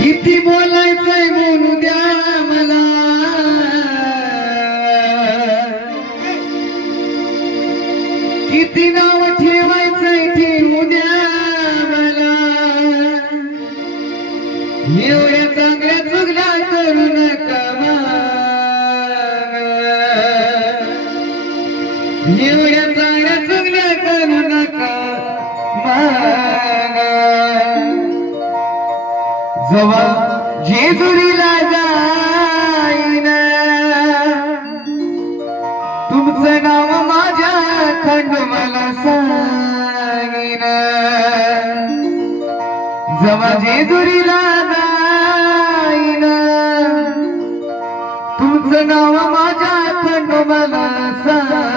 किती बोलायचंय बोलू द्या मला, किती नाव ठेवायचंय ठेवू द्या मला. एवढ्या चांगल्या चुगल्या करू नका एवढ्या चांगल्या चुगल्या करू नका जवा जेजुरीला जाईन तुमचं नाव माझ्या खंडोबाला सांगीन. जवा जेजुरीला जाईन तुमचं नाव माझ्या खंडोबाला सांगीन.